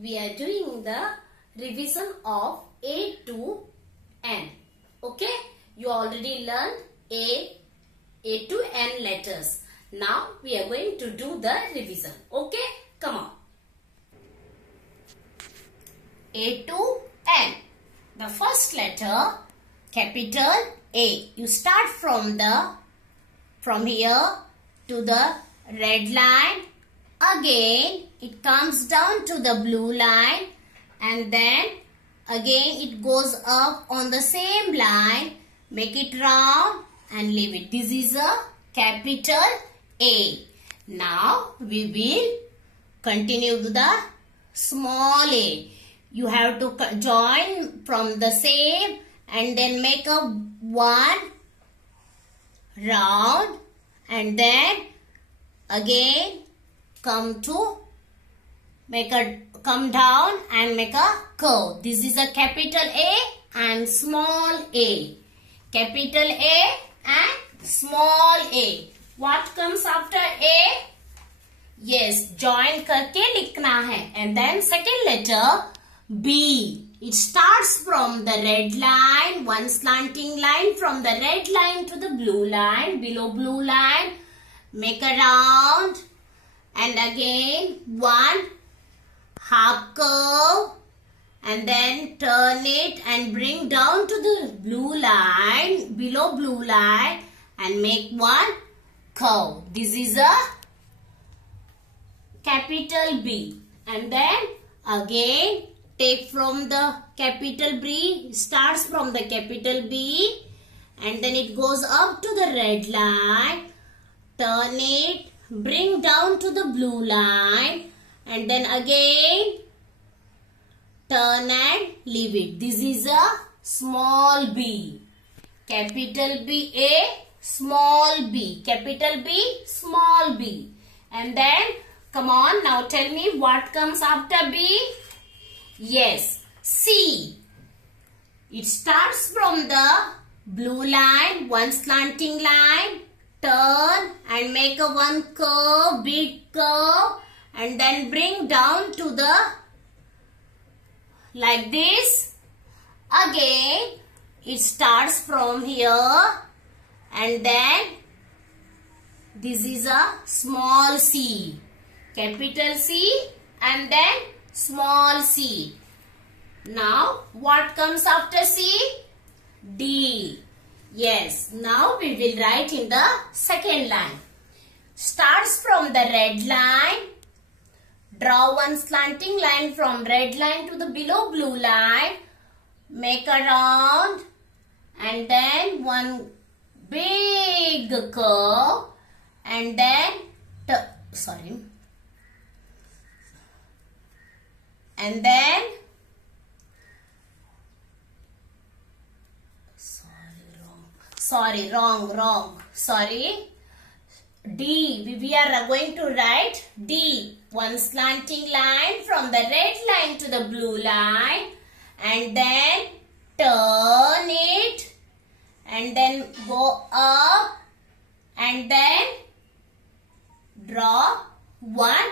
We are doing the revision of A to N. Okay, you already learned A to N letters. Now we are going to do the revision. Okay, come on. A to N. The first letter, capital A. You start from here to the red line. Again, it comes down to the blue line, and then again it goes up on the same line. Make it round and leave it. This is a capital A. Now we will continue with the small a. You have to join from the same and then make a one round, and then again come down and make a curve. This is a capital A and small a. Capital A and small a. What comes after A? Yes, join करके लिखना है. And then second letter B. It starts from the red line, one slanting line from the red line to the blue line, below blue line. Make a round and again one half curve, and then turn it and bring down to the blue line, below blue line, and make one curve. This is a capital B. And then again take from the capital B, starts from the capital B, and then it goes up to the red line, turn it, bring down to the blue line, and then again turn and leave it. This is a small b. Capital B A, small b. Capital B, small b. And then come on, now tell me what comes after B. Yes, C. It starts from the blue line, one slanting line, turn and make a one curve, big curve, and then bring down to the like this. Again it starts from here, and then this is a small c. Capital C and then small c. Now what comes after C? D. Yes, now we will write in the second line. Starts from the red line. Draw one slanting line from red line to the below blue line. Make a round and then one big curve, and then D. We are going to write D. One slanting line from the red line to the blue line, and then turn it and then go up and then draw one,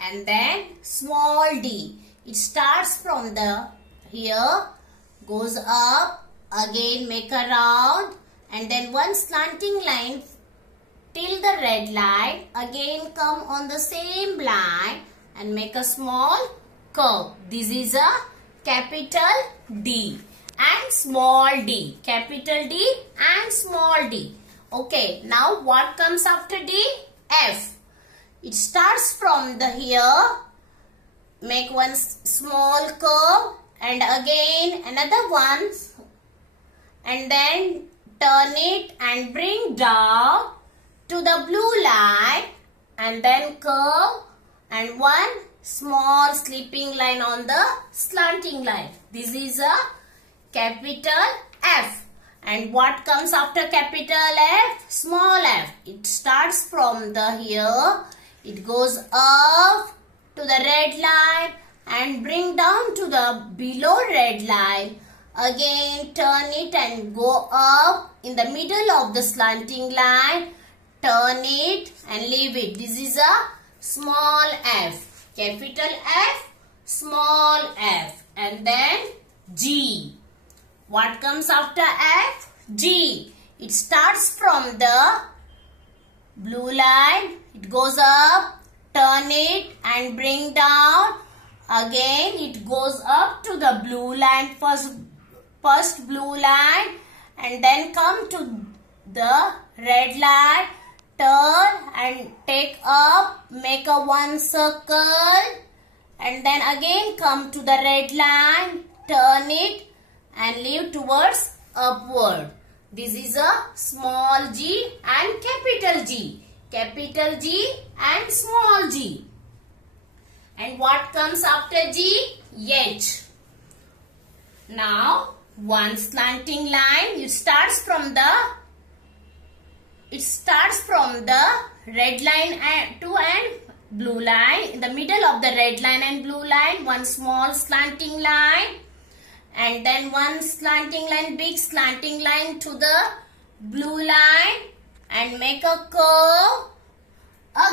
and then small d. It starts from the here, goes up, again make a round, and then one slanting line till the red line, again come on the same line and make a small curve. This is a capital D and small d. Capital D and small d. Okay, now what comes after D? F. It starts from the here, make one small curve and again another one, and then turn it and bring down to the blue line, and then curve and one small slipping line on the slanting line. This is a capital F. And what comes after capital F? Small f. It starts from the here, it goes up to the red line and bring down to the below red line. Again turn it and go up in the middle of the slanting line. Turn it and leave it. This is a small f. Capital F, small f. And then G. What comes after F? G. It starts from the blue line. It goes up, turn it and bring down. Again it goes up to the blue line, first blue line, and then come to the red line, turn and take up, make a one circle, and then again come to the red line, turn it and leave towards upward. This is a small g and capital G. Capital G and small g. And what comes after G? H. Now, one slanting line, it starts from the red line and blue line. In the middle of the red line and blue line, one small slanting line. And then one slanting line, big slanting line to the blue line. And make a curve.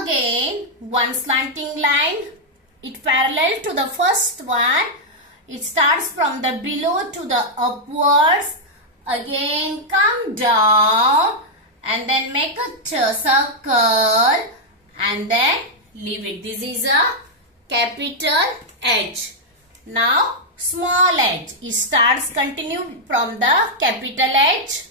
Again, one slanting line. It parallel to the first one. It starts from the below to the upwards. Again come down and then make a circle and then leave it. This is a capital H. Now small h. It starts continue from the capital H.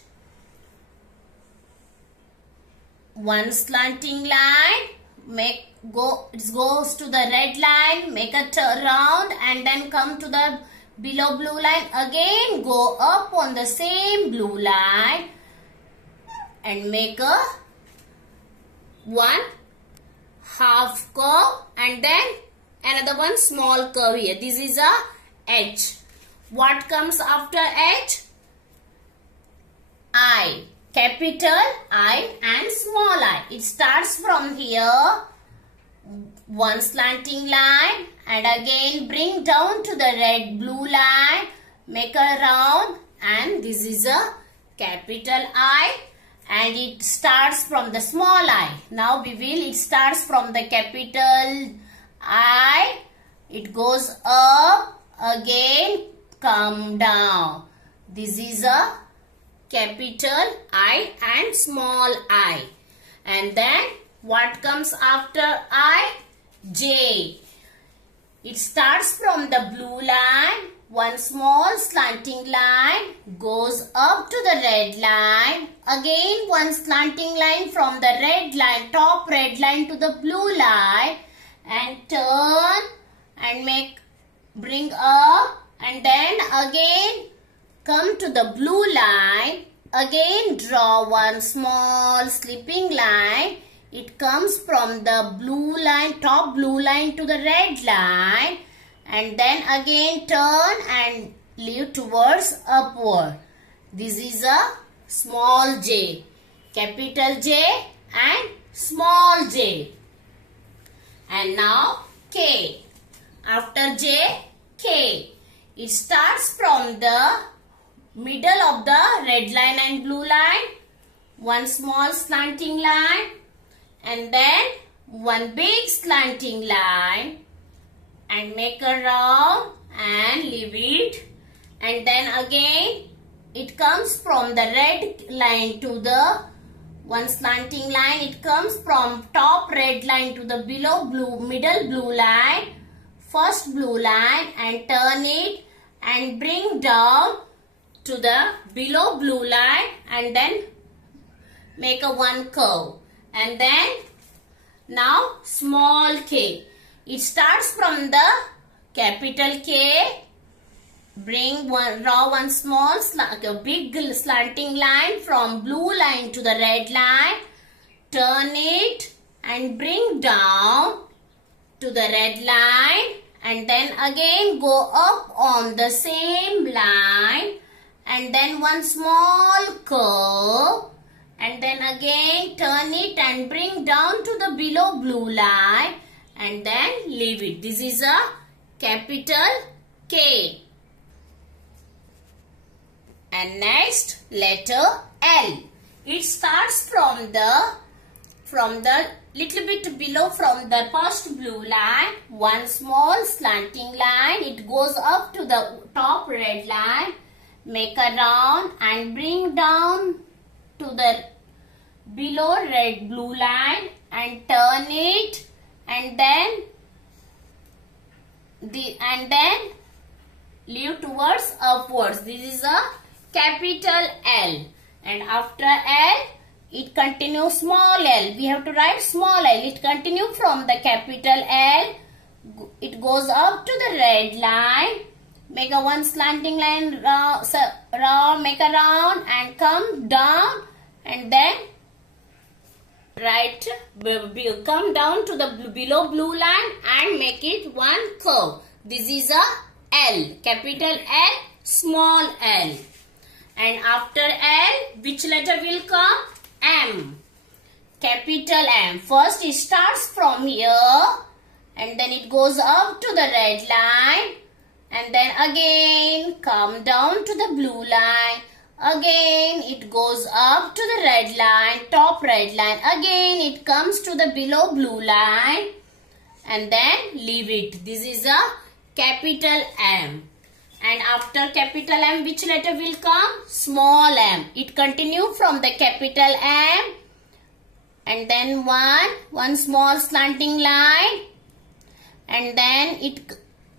One slanting line. It goes to the red line, make a turn round and then come to the below blue line. Again go up on the same blue line and make a one half curve and then another one small curve here. This is a H. What comes after H? I. Capital I and small I. It starts from here. One slanting line and again bring down to the blue line, make a round, and this is a capital I and it starts from the small I. Now it starts from the capital I, it goes up, again come down. This is a capital I and small I. And then what comes after I? J. It starts from the blue line. One small slanting line goes up to the red line. Again one slanting line from the red line, top red line to the blue line. And turn and bring up. And then again come to the blue line. Again draw one small slipping line. It comes from the blue line, top blue line to the red line. And then again turn and leave towards upward. This is a small j. Capital J and small j. And now K. After J, K. It starts from the middle of the red line and blue line. One small slanting line. And then one big slanting line and make a round and leave it. And then again it comes from the red line to the one slanting line. It comes from top red line to the middle blue line, first blue line, and turn it and bring down to the below blue line and then make a one curve. And then now small k. It starts from the capital K. Draw one small big slanting line from blue line to the red line. Turn it and bring down to the red line. And then again go up on the same line. And then one small curve. And then again turn it and bring down to the below blue line and then leave it. This is a capital K. And next letter L. It starts from the from the little bit below from the first blue line, one small slanting line. It goes up to the top red line. Make a round and bring down to the below red blue line and turn it, and then leave towards upwards. This is a capital L, and after L it continues small l. We have to write small l. It continues from the capital L. It goes up to the red line. Make a one slanting line, make a round and come down, and then come down to the below blue line and make it one curve. This is a L, capital L, small l. And after L, which letter will come? M, capital M. First it starts from here and then it goes up to the red line, and then again come down to the blue line. Again it goes up to the red line, top red line. Again it comes to the below blue line and then leave it. This is a capital M. And after capital M, which letter will come? Small m. It continues from the capital M and then one small slanting line, and then it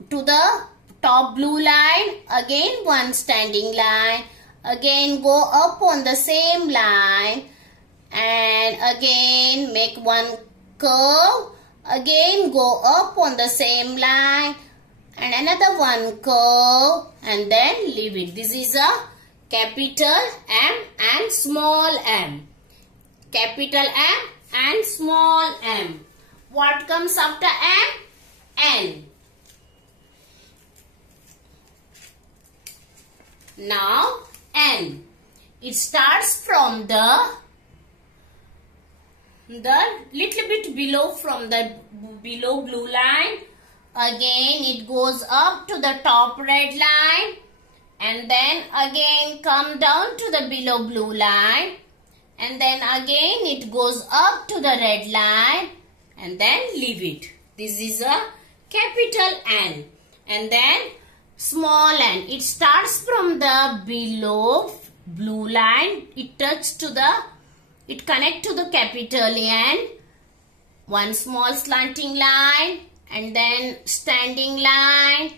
to the top blue line. Again one standing line. Again go up on the same line and again make one curve. Again go up on the same line and another one curve and then leave it. This is a capital M and small m. Capital M and small m. What comes after M? N. Now N. It starts from the little bit below from the below blue line. Again it goes up to the top red line and then again come down to the below blue line, and then again it goes up to the red line and then leave it. This is a capital N. And then small n. It starts from the below blue line. It connects to the capital N. One small slanting line and then standing line,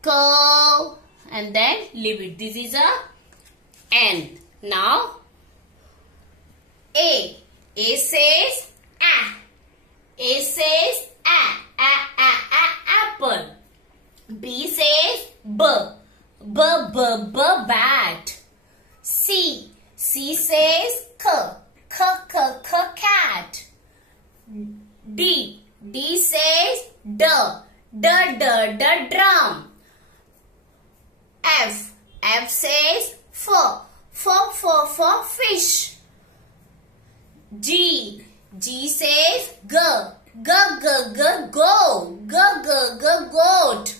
curve and then leave it. This is a N. Now A. A says A. A says apple. B says B. Bat. C. C says cat. D. D says drum. F. F says fish. G. G says goat.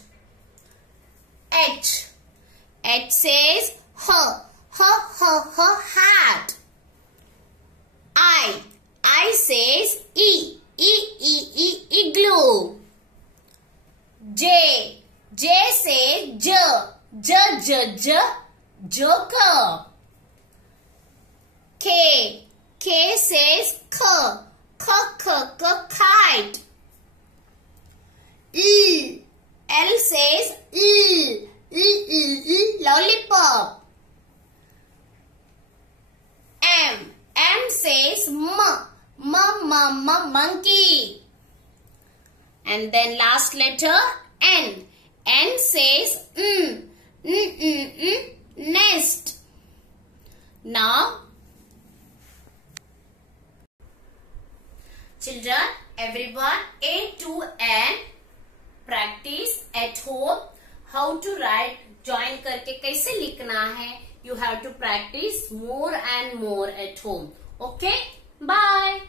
H. H says hat. I says igloo. J. J says joker. K. K says kite. L says lollipop. M says monkey. And then last letter N. N says nest. Now children, everyone, A to N practice at home. How to write, join करके कैसे लिखना है. You have to practice more and more at home. Okay? Bye.